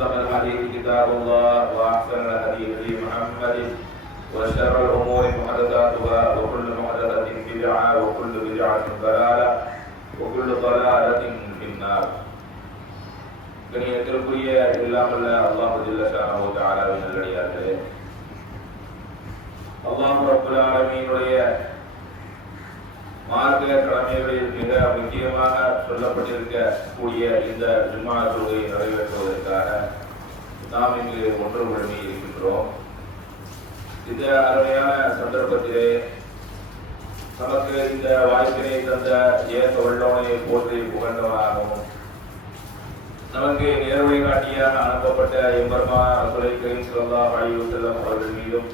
أصدق الحديث كتاب الله وأحسن الهدي هدي محمد وشر الأمور محدثاتها وكل محدثة بدعة وكل بدعة ضلالة وكل ضلالة في النار. கணியத்திற்குரிய எல்லாம் வல்ல அல்லாஹ் ஜல்ல ஷானஹு வ தஆலாவின் நல்லடியார்களே, அல்லாஹ் ரப்பல் ஆலமீனுடைய மார்க்க கடமைகளில் மிக முக்கியமாக சொல்லப்பட்டிருக்கக்கூடிய இந்த ஜும்ஆ தொழுகையை நிறைவேற்றுவதற்காக நாம் இங்கு ஒன்று கூடி இருக்கின்றோம். இந்த அருமையான சந்தர்ப்பத்திலே நமக்கு இந்த வாய்ப்பினை தந்த ஏக வல்லோனை போற்றி புகழ்ந்தவனாகவும் நமக்கு நேர்வழி காட்டியாக அனுப்பப்பட்ட எம்பெருமான் ரசூலை கரீம் ஸல்லல்லாஹு அலைஹி வஸல்லம் அவர்கள் மீதும்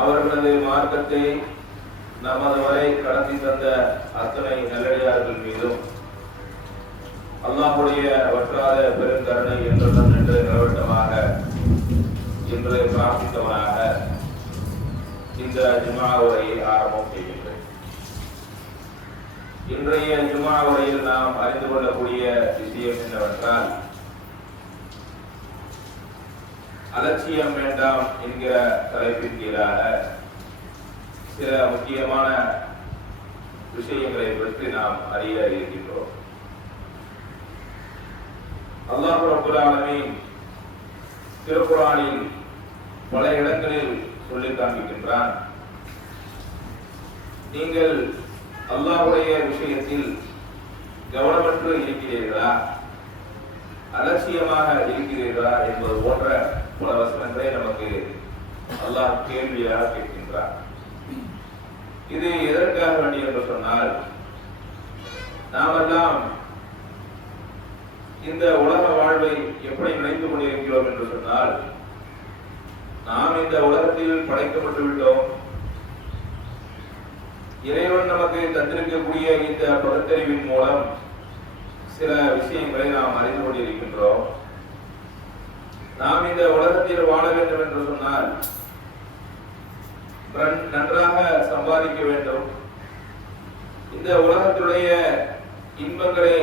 அவர்களது மார்க்கத்தை நமது வரை கடத்தி தந்த அத்தனை நல்லடியார்கள் மீதும் அல்லாஹ்வுடைய வற்றாத பெருங்கருணை என்றுடன் என்று நிலவட்டமாக இன்று பிரார்த்தித்தவனாக இந்த ஜும்ஆ உரையை ஆரம்பம் செய்கின்றேன். இன்றைய ஜும்ஆ உரையில் நாம் அறிந்து கொள்ளக்கூடிய விஷயம் என்னவென்றால், அலட்சியம் வேண்டாம் என்கிற தலைப்பின் கீழாக சில முக்கியமான விஷயங்களை பற்றி நாம் அறிய இருக்கின்றோம். அல்லாஹ் ரப்பல் ஆலமீன் திருக்குர்ஆனில் பல இடங்களில் சொல்லி காண்பிக்கின்றான், நீங்கள் அல்லாஹ்வுடைய விஷயத்தில் கவனமற்று இருக்கிறீர்களா, அலட்சியமாக இருக்கிறீர்களா என்பது போன்ற பல வசனங்களை நமக்கு அல்லாஹ் கேள்வியாக கேட்கின்றார். இது எதற்காக வேண்டி என்று சொன்னால், நாமெல்லாம் இந்த உலக வாழ்வை எப்படி நினைத்துக் கொண்டிருக்கிறோம் என்று சொன்னால், நாம் இந்த உலகத்தில் படைக்கப்பட்டு விட்டோம், இறைவன் நமக்கு தந்திருக்கக்கூடிய இந்த பகுத்தறிவின் மூலம் சில விஷயங்களை நாம் அறிந்து கொண்டிருக்கின்றோம். நாம் இந்த உலகத்தில் வாழ வேண்டும் என்று சொன்னால் நன்றாக சம்பாதிக்க வேண்டும், இந்த உலகத்துடைய இன்பங்களை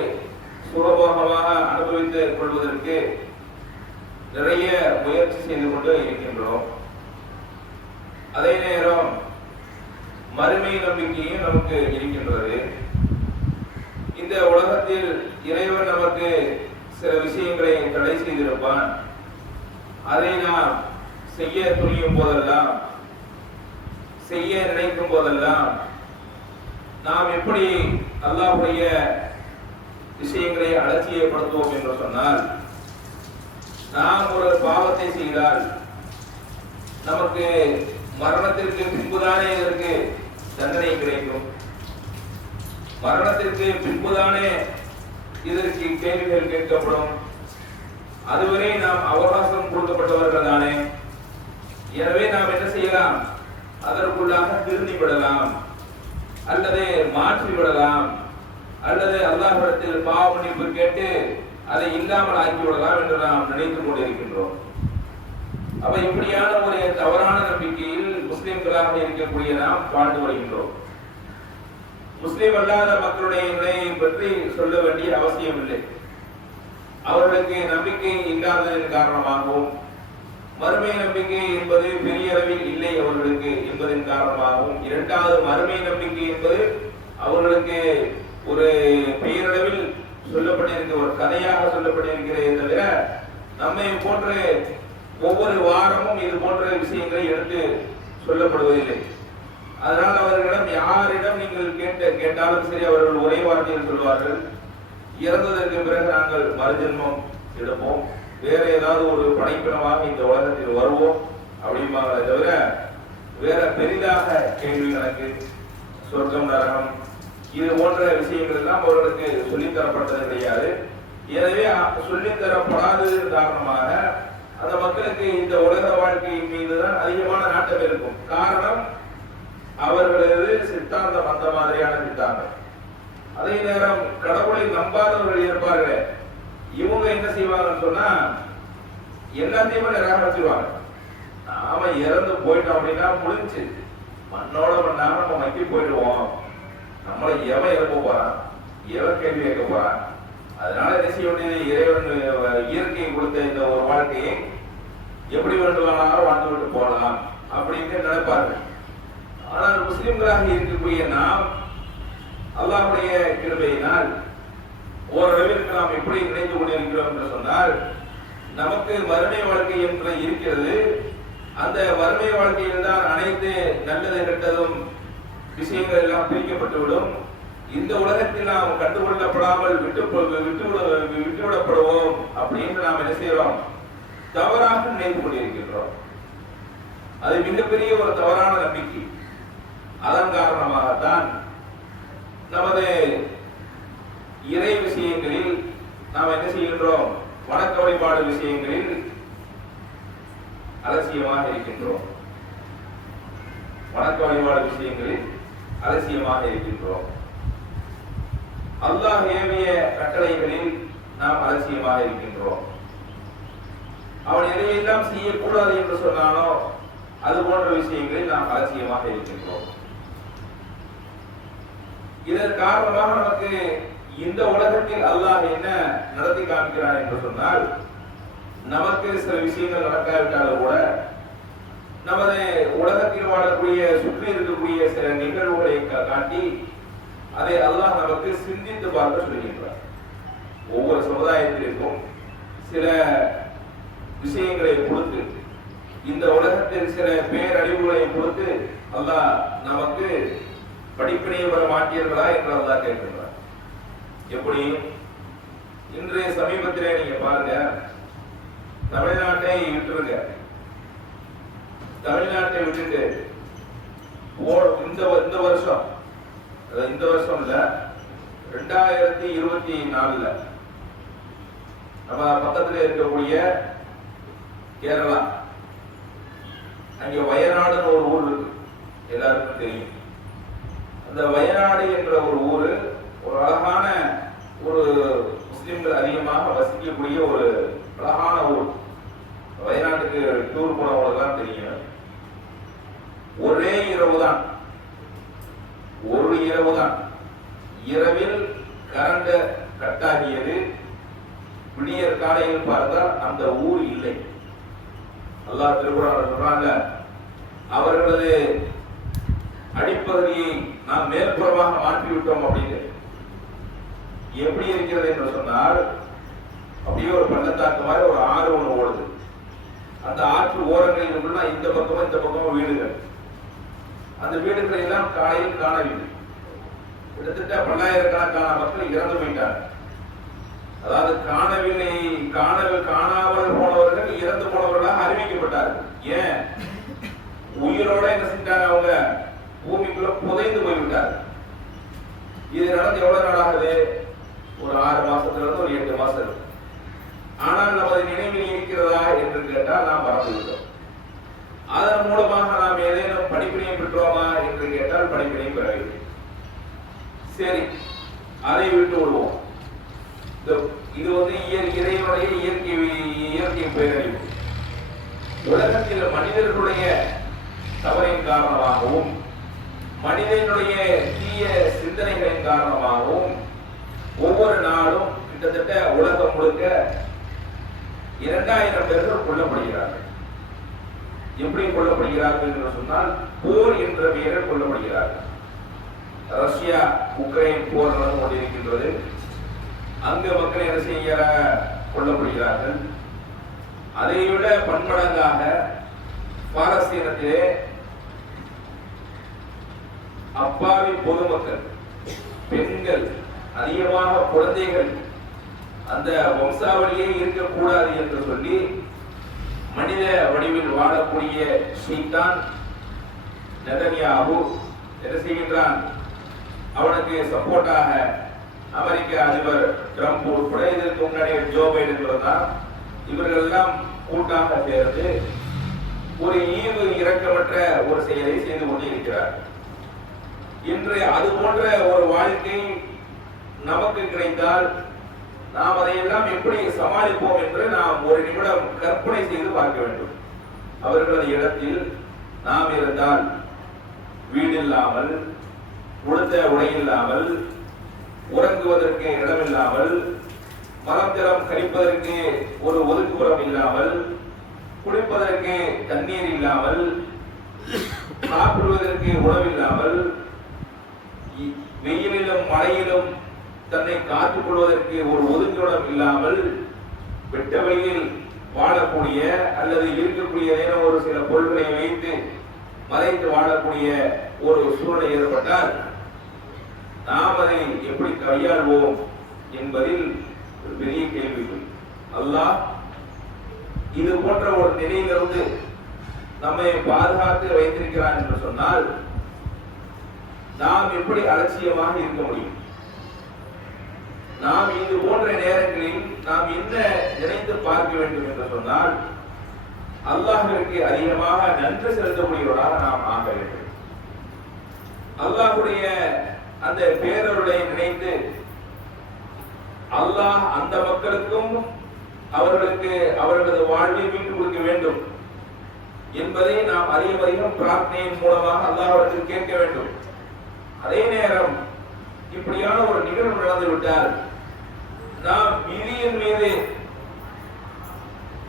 சுலபமாக அனுபவித்துக் கொள்வதற்கு நிறைய முயற்சி செய்து கொண்டு இருக்கின்றோம். அதே நேரம் மறுமை நம்பிக்கையும் நமக்கு இருக்கின்றது. இந்த உலகத்தில் இறைவன் நமக்கு சில விஷயங்களை தடை செய்திருப்பான். அதை நாம் செய்ய துணியும் போதெல்லாம், செய்ய நினைக்கும் போதெல்லாம் நாம் எப்படி அல்லாஹ்வுடைய விஷயங்களை அலட்சியப்படுத்துவோம் என்று சொன்னால், நாம் ஒரு பாவத்தை செய்தால் நமக்கு மரணத்திற்கு பின்புதானே இதற்கு தண்டனை கிடைக்கும், மரணத்திற்கு பின்புதானே இதற்கு கேள்விகள் கேட்கப்படும், அதுவரை நாம் அவகாசம் கொடுக்கப்பட்டவர்கள் தானே. எனவே நாம் என்ன செய்யலாம், அதற்குள்ளாக திருந்தி விடலாம், அல்லது மாற்றி விடலாம், அல்லது அல்லாஹ்விடத்தில் பாவ மன்னிப்பு கேட்டு அதை இல்லாமல் ஆக்கிவிடலாம் என்று நாம் நினைத்துக் கொண்டிருக்கின்றோம். அப்ப இப்படியான ஒரு தவறான நம்பிக்கையில் முஸ்லிம்களாக இருக்கக்கூடிய நாம் வாழ்ந்து வருகின்றோம். முஸ்லிம் அல்லாத மக்களுடைய நிலையை பற்றி சொல்ல வேண்டிய அவசியம் இல்லை. அவர்களுக்கு நம்பிக்கை இல்லாததன் காரணமாகவும், மறுமை நம்பிக்கை என்பது பெரிய அளவில் இல்லை அவர்களுக்கு என்பதன் காரணமாகவும், இரண்டாவது மறுமை நம்பிக்கை என்பது அவர்களுக்கு ஒரு பெயரளவில் சொல்லப்பட்டிருக்க ஒரு கதையாக சொல்லப்பட்டிருக்கிறதே தவிர, நம்மை போன்ற ஒவ்வொரு வாரமும் இது போன்ற விஷயங்களை எடுத்து சொல்லப்படுவதில்லை. அதனால் அவர்களிடம் யாரிடம் நீங்கள் கேட்டாலும் சரி, அவர்கள் ஒரே வார்த்தையில் சொல்வார்கள், இறந்ததற்கு பிறகு நாங்கள் மறுஜென்மம் எடுப்போம், வேற ஏதாவது ஒரு படைப்பினமாக இந்த உலகத்தில் வருவோம் அப்படிம்பாங்களே தவிர, வேற பெரிதாக கேள்வி கணக்கு, சொர்க்கம் நரகம் இது போன்ற விஷயங்கள் எல்லாம் அவர்களுக்கு சொல்லித்தரப்பட்டது கிடையாது. எனவே சொல்லித்தரப்படாததன் காரணமாக அந்த மக்களுக்கு இந்த உலக வாழ்க்கையின் மீதுதான் அதிகமான நாட்டம் இருக்கும். காரணம், அவர்களது சித்தாந்தம் அந்த மாதிரியான சித்தாந்தம். அதே நேரம் கடவுளை நம்பாதவர்கள் இருப்பார்கள், இவங்க என்ன செய்வாங்கன்னு சொன்னா எல்லாத்தையுமே நிராகரிச்சிருவாங்க. நாம இறந்து போயிட்டோம் அப்படின்னா முடிஞ்சு, மண்ணோட மண்ணாம நம்ம மக்கி போயிடுவோம், நம்மளை எவன் எழுப்ப போறான், எவன் கேள்வி கேட்க போறான், அதனால என்ன செய்ய வேண்டியது, இறைவன் இயற்கை வாழ்க்கையை எப்படி வேண்டுமானாலும் வாழ்ந்து விட்டு போகலாம் அப்படின்னு நினைப்பார்கள். ஆனால் முஸ்லிம்களாக இருக்கக்கூடிய நாம் அல்லாஹ்வுடைய கிருபையினால் ஓரளவிற்கு நாம் எப்படி நினைத்து கொண்டிருக்கிறோம் என்று சொன்னால், நமக்கு மறுமை வாழ்க்கை என்று இருக்கிறது. அந்த மறுமை வாழ்க்கையில் தான் அனைத்து நல்லது கெட்டதும் விஷயங்கள் எல்லாம் பிரிக்கப்பட்டுவிடும். இந்த உலகத்தில் நாம் கண்டுகொள்ளப்படாமல் விட்டுவிடப்படுவோம் அப்படின்னு நாம் என்ன செய்யறோம்? தவறாக நினைத்து கொண்டிருக்கின்றோம். அது மிகப்பெரிய ஒரு தவறான நம்பிக்கை. அதன் காரணமாகத்தான் நமது இறை விஷயங்களில் நாம் என்ன செய்கின்றோம்? வணக்க வழிபாடு விஷயங்களில் அலட்சியமாக இருக்கின்றோம். வணக்க வழிபாடு விஷயங்களில் அலட்சியமாக இருக்கின்றோம். அல்லாஹ் ஏவிய கட்டளைகளில் நாம் அலட்சியமாக இருக்கின்றோம். அவன் எதையெல்லாம் செய்யக்கூடாது என்று சொன்னானோ அது போன்ற விஷயங்களில் நாம் அலட்சியமாக இருக்கின்றோம். இதன் காரணமாக நமக்கு இந்த உலகத்தில் அல்லாஹ் என்ன நடத்தி காமிக்கிறான் என்று சொன்னால், நமக்கு சில விஷயங்கள் நடக்காவிட்டாலும் கூட நமது உலகத்தில் வாழக்கூடிய சுற்றி இருக்கக்கூடிய சில நிகழ்வுகளை காட்டி அதை அல்லாஹ் நமக்கு சிந்தித்து பார்க்க சொல்கின்றார். ஒவ்வொரு சமுதாயத்திற்கும் சில விஷயங்களை கொடுத்து, இந்த உலகத்தில் சில பேரழிவுகளை கொடுத்து அல்லாஹ் நமக்கு படிப்பினை வர மாட்டீர்களா என்று அல்லாஹ் கேட்கின்றார். எப்படி? இன்றைய சமீபத்திலே நீங்க பாருங்க, தமிழ்நாட்டை விட்டுருங்க. தமிழ்நாட்டை விட்டுட்டு இந்த வருஷம் இல்ல, 2024 நம்ம பக்கத்துல இருக்கக்கூடிய கேரளா, அங்க வயநாடுன்னு ஒரு ஊர் இருக்கு, எல்லாருக்கும் தெரியும். அந்த வயநாடு என்ற ஒரு ஊரு ஒரு அழகான ஒரு முஸ்லிம்கள் அதிகமாக வசிக்கக்கூடிய ஒரு அழகான ஊர். வயநாட்டுக்கு டூர் போனவங்களுக்கு தெரியும். ஒரே இரவுதான், ஒரு இரவுதான், இரவில் கரண்ட் கட்டாகியது. விடியற் காலையில் பார்த்தால் அந்த ஊர் இல்லை. அல்லாஹ் திருக்குர்ஆன்ல சொல்றாங்க, அவர்களது அடிப்பகுதியை நாம் மேற்புறமாக மாற்றிவிட்டோம் அப்படின்னு. எப்படி இருக்கிறது என்று சொன்னால், அப்படியே ஒரு பள்ளத்தாக்கு மாதிரி ஒரு ஆறு ஒன்று ஓடுது. அந்த ஆற்று ஓரங்களில் இந்த பக்கமும் வீடுகள். அந்த வீடுகளை எல்லாம் காலையில் காணவில்லை. கிட்டத்தட்ட பல்லாயிரக்கணக்கான மக்கள் இறந்து போயிட்டாங்க. அதாவது காணாமல் போனவர்கள் இறந்து போனவர்களாக அறிவிக்கப்பட்டார்கள். ஏன்? உயிரோட என்ன செஞ்சாங்க? அவங்க பூமிக்குள்ள புதைந்து போய்விட்டார்கள். இது நடந்து எவ்வளவு நாள் ஆகுது? ஒரு 6 மாசத்துல இருந்து ஒரு 8 மாசம் இருக்கு. ஆனால் நமது நினைவில் இருக்கிறதா என்று கேட்டால் நாம் மறந்துவிட்டோம். அதன் மூலமாக நாம் ஏதேனும் படிப்பினை பெற்றோமா என்று கேட்டால் படிப்பினை பெறவில்லை. சரி, அதை விட்டு விடுவோம். இது இறைவனுடைய இயற்கை பேரழிவு. உலகத்தில் மனிதர்களுடைய தவறின் காரணமாகவும் மனிதனுடைய தீய சிந்தனைகளின் காரணமாகவும் ஒவ்வொரு நாளும் கிட்டத்தட்ட உலகம் முழுக்க 2000 பேர்கள் கொல்லப்படுகிறார்கள். எப்படி கொல்லப்படுகிறார்கள் என்று சொன்னால், போர் என்ற பெயரில் கொல்லப்படுகிறார்கள். ரஷ்யா உக்ரைன் போர் நடந்து கொண்டிருக்கின்றது. அங்கு மக்கள் என்ன செய்ய கொல்லப்படுகிறார்கள். அதைவிட பன்மடங்காக பாலஸ்தீனத்திலே அப்பாவி பொதுமக்கள், பெண்கள், அதிகமாக குழந்தைகள் அந்த வம்சாவளியே இருக்கக்கூடாது என்று சொல்லி மனித வடிவில் வாழக்கூடிய ஷைத்தான் நெதன்யாஹு என்ன செய்கின்றான்? அவனுக்கு சப்போர்ட்டாக அமெரிக்க அதிபர் ட்ரம்ப் உட்பட, இதற்கு முன்னாடி ஜோ பைடன் இருந்தார், இவர்கள் எல்லாம் கூட்டாக சேர்ந்து ஒரு ஈவு இரக்கமற்ற ஒரு செயலை செய்து கொண்டிருக்கிறார். இன்று அது போன்ற ஒரு வாழ்க்கை நமக்கு கிடைத்தால் நாம் அதையெல்லாம் எப்படி சமாளிப்போம் என்று நாம் ஒரு நிமிடம் கற்பனை செய்து பார்க்க வேண்டும். அவர்களது இடத்தில் நாம் இருந்தால் வீடு இல்லாமல், உடுத்த உடை இல்லாமல், உறங்குவதற்கு இடமில்லாமல், மரம் ஜலம் கழிப்பதற்கு ஒரு ஒதுக்குப்புறம் இல்லாமல், குடிப்பதற்கு தண்ணீர் இல்லாமல், சாப்பிடுவதற்கு உணவில்லாமல், வெயிலிலும் மழையிலும் தன்னை காத்துக் கொள்வதற்கு ஒரு ஒதுங்கிடம் இல்லாமல், வெட்ட வெளியில் வாழக்கூடிய அல்லது இருக்கக்கூடிய ஒரு சில பொருட்களை வைத்து மறைத்து வாழக்கூடிய ஒரு சூழ்நிலை ஏற்பட்டால் நாம் அதை எப்படி கையாள்வோம் என்பதில் ஒரு பெரிய கேள்வி. அல்லாஹ் இது போன்ற ஒரு நிலையிலிருந்து நம்மை பாதுகாத்து வைத்திருக்கிறான் என்று சொன்னால் நாம் எப்படி அலட்சியமாக இருக்க முடியும்? நாம் இது போன்ற நேரங்களில் நாம் என்ன நினைத்து பார்க்க வேண்டும் என்று சொன்னால், அல்லாஹ்விற்கு அதிகமாக நன்றி செலுத்தக்கூடியவராக நாம் ஆக வேண்டும். அல்லாஹ்வுடைய அந்த பேரருளை நினைத்து அல்லாஹ் அந்த மக்களுக்கும் அவர்களுக்கு அவர்களது வாழ்வை மீட்டுக் கொடுக்க வேண்டும் என்பதை நாம் அதிகம் பிரார்த்தனையின் மூலமாக அல்லாஹ்விடத்தில் கேட்க வேண்டும். அதே நேரம் இப்படியான ஒரு நிகழ்வு நடந்துவிட்டால் நாம் விதியின் மீது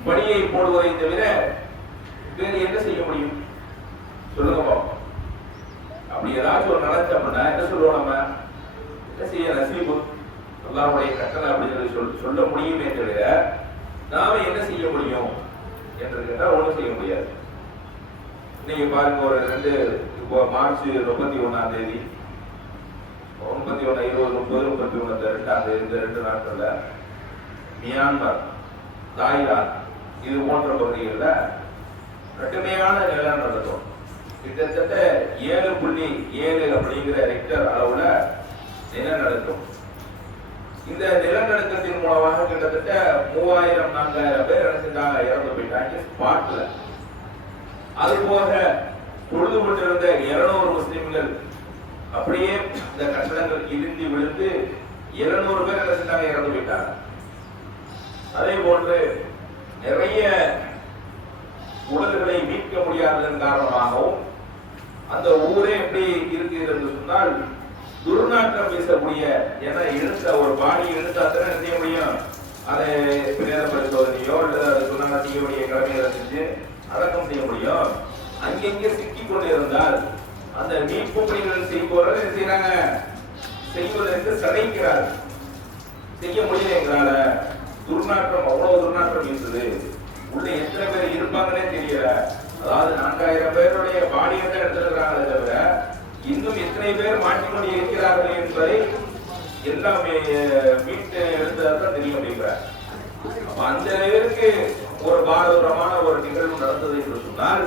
வழியை போடுவதை தவிர வேறு என்ன செய்ய முடியும்? சொல்லுங்க. அப்படி ஏதாச்சும் ஒரு நடந்தோம்னா என்ன சொல்லுவோம்? நம்ம என்ன செய்ய நசீபு அல்லாஹ்வுடைய கட்டளை அப்படின்னு சொல்ல முடியுமே தவிர நாம என்ன செய்ய முடியும் என்று கேட்டால் ஒன்றும் செய்ய முடியாது. நீங்க பாருங்க, ஒரு இப்போ மார்ச் 31ஆம் தேதி 31, 20, 30, 31 இந்த 2 நாட்கள்ல மியான்மர், தாய்லாந்து இது போன்ற பகுதிகளில் கடுமையான நிலம் நடக்கும். கிட்டத்தட்ட 7.7 அப்படிங்கிற ரெக்டர் அளவுல நிலநடுக்கம். இந்த நிலநடுக்கத்தின் மூலமாக கிட்டத்தட்ட 3000-4000 பேர் இறந்து போயிட்டாங்க ஸ்பாட்ல. அது போக பொழுது கொண்டிருந்த 200 முஸ்லிம்கள் அப்படியே இந்த கட்டடங்கள் இடிந்து விழுந்து 200 பேர் இறந்து போயிட்டாங்க. அதே போன்று நிறைய உடல்களை மீட்க முடியாததன் காரணமாகவும் அந்த ஊரே எப்படி இருக்கிறது என்று சொன்னால் துர்நாற்றம் வீசக்கூடிய, ஏன்னா எடுத்த ஒரு பாடியை எடுத்தாத்தான் என்ன செய்ய முடியும்? அதை பிரேத பரிசோதனையோ அல்லது சுண்ணாசியுடைய கடமைகளை செஞ்சு அடக்கம் செய்ய முடியும். அங்கெங்கே சிக்கிக் கொண்டிருந்தால் அந்த மீட்பு பணிகள் செய்பவர்கள் என்ன செய்யறாங்க? செய்வதற்கு தடைக்கிறார். செய்ய முடியலைங்கிறால துர்நாற்றம், அவ்வளவு துர்நாற்றம் வீசுது. உள்ள எத்தனை பேர் இருப்பாங்கன்னே தெரியல. அதாவது 4000 பேருடைய பாடியை தான் எடுத்துருக்கிறாங்களே தவிர இன்னும் எத்தனை பேர் மாட்டிக்கொண்டு இருக்கிறார்கள் என்பதை எல்லாமே மீட்டு எடுத்ததான் தெரியும் அப்படிங்கிறார். அந்த அளவிற்கு ஒரு பாரதூரமான ஒரு நிகழ்வு நடந்தது என்று சொன்னால்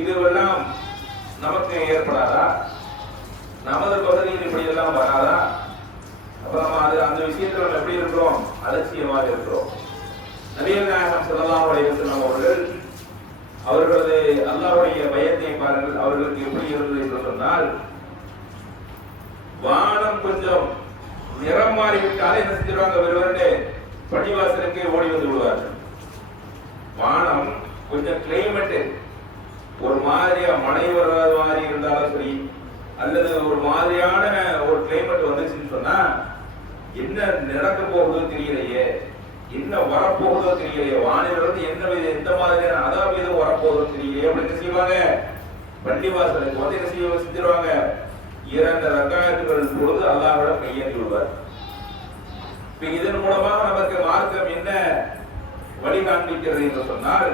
இதுவெல்லாம் நமக்கு ஏற்படாதா? நமது பகுதியில் இப்படி எல்லாம் வராதா? அப்ப நம்ம அந்த விஷயத்தில் நம்ம எப்படி இருக்கிறோம்? அலட்சியமாக இருக்கிறோம். நபிகள் நாயகம் ஸல்லல்லாஹு அலைஹி வஸல்லம் அவர்களது அல்லாஹ்வுடைய பயத்தை பாருங்கள். அவர்களுக்கு எப்படி இருந்தது என்று சொன்னால், வானம் கொஞ்சம் நிறம் மாறிவிட்டாலே என்ன செஞ்சிருவாங்க? வெறுவரே பள்ளிவாசலுக்கு ஓடி வந்து விடுவார்கள். வானம் கொஞ்சம் கிளைமேட் ஒரு மாதிரியா மழை வராத மாதிரி இருந்தாலும் சரி, அல்லது ஒரு மாதிரியான ஒரு கிளைமேட் வந்துச்சுன்னு சொன்னா என்ன நடக்க போகுதோ தெரியலையே, என்ன வரப்போகுதோ தெரியலையே, வானிலிருந்து எந்த மாதிரியான அதாவது எதுவும் வரப்போகுதோ தெரியலையே அப்படின்னு செய்வாங்க. பள்ளிவாசலுக்கு வந்து என்ன செஞ்சிருவாங்க? 2 ரக்காயத்துகள் பொழுது அல்லாஹ்விடம் கையேந்தி விடுவார். இதன் மூலமாக நமக்கு மார்க்கம் என்ன வழி காண்பிக்கிறது என்று சொன்னால்,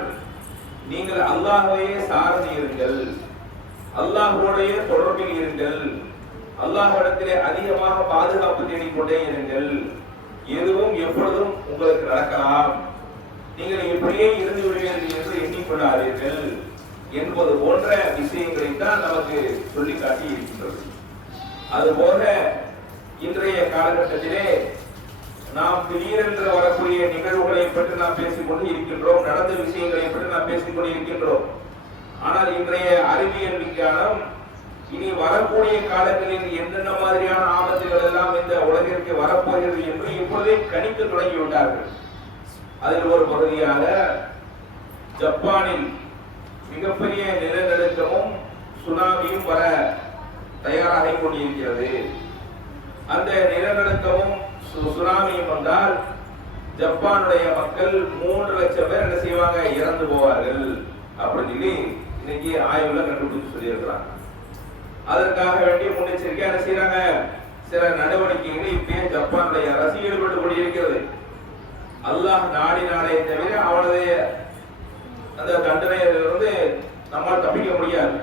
நீங்கள் அல்லாஹ்வையே சார்ந்து இருங்கள், அல்லாஹ்வோடைய தொடர்பில் இருங்கள், அல்லாஹ்விடத்திலே அதிகமாக பாதுகாப்பு தேடிக்கொண்டே இருங்கள். எதுவும் எப்பொழுதும் உங்களுக்கு நடக்கலாம், நீங்கள் எப்படியே இருந்து விடுவீர்கள் என்று எண்ணிக்கொள்ளாதீர்கள் என்பது போன்ற விஷயங்களை தான் நமக்கு சொல்லி காட்டி இருக்கின்றது. அதுபோல இன்றைய காலகட்டத்திலே நாம் திடீரென்று வரக்கூடிய நிகழ்வுகளை பற்றி நாம் பேசிக்கொண்டு இருக்கின்றோம், நடந்த விஷயங்களை பற்றி நாம் பேசிக்கொண்டு இருக்கின்றோம். ஆனால் இன்றைய அறிவியல் விஞ்ஞானம் இனி வரக்கூடிய காலங்களில் என்னென்ன மாதிரியான ஆபத்துகள் எல்லாம் இந்த உலகிற்கு வரப்போகிறது என்று இப்பொழுதே கணிக்க தொடங்கிவிட்டார்கள். அதில் ஒரு பகுதியாக ஜப்பானில் மிகப்பெரிய நிலநடுக்கமும் சுனாமியும் வர தயாராக கொண்டிருக்கிறது. அந்த நிலநடுக்கமும் சுனாமியும் வந்தால் ஜப்பானுடைய மக்கள் 3 லட்சம் பேர் என்ன செய்வாங்க, இறந்து போவார்கள் அப்படின்னு சொல்லி இன்னைக்கு ஆய்வுல கண்டுபிடிச்சு சொல்லியிருக்கிறாங்க. அதற்காக வேண்டிய முன்னெச்சரிக்கை என்ன செய்யறாங்க, சில நடவடிக்கைகளை இப்பயே ஜப்பானுடைய அரசு ஈடுபட்டு கொண்டிருக்கிறது. அல்லாஹ் நாடினாலே தவிர அவனது அந்த தண்டனையிலிருந்து நம்மால் தப்பிக்க முடியாது.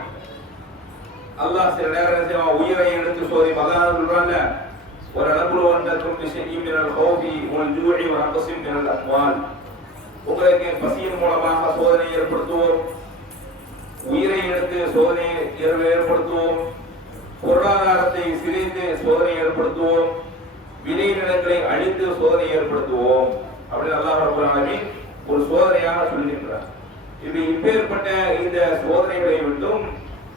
அல்லாஹ் சில நேரம் உயிரை எடுத்து சோதி மகான் சொல்றாங்க, ஒரு நபுலுவன்னக்கும் பிஷைஇம் மினல் ஹௌஃபி வல் ஜூஇ வ நக்ஸின் மினல் அம்வால், உங்களுக்கு பசியின் மூலமாக சோதனை ஏற்படுத்துவோம், உயிரை எடுத்து சோதனை ஏற்படுத்துவோம், பொருளாதாரத்தை சிதைத்து சோதனை ஏற்படுத்துவோம், விளைநிலங்களை அழித்து சோதனை ஏற்படுத்துவோம் அப்படின்னு அல்லாஹ் ரப்பல் ஆலமீன் ஒரு சோதனையாக சொல்லியிருக்கிறார். இது இப்பேற்பட்ட இந்த சோதனைகளை விட்டும்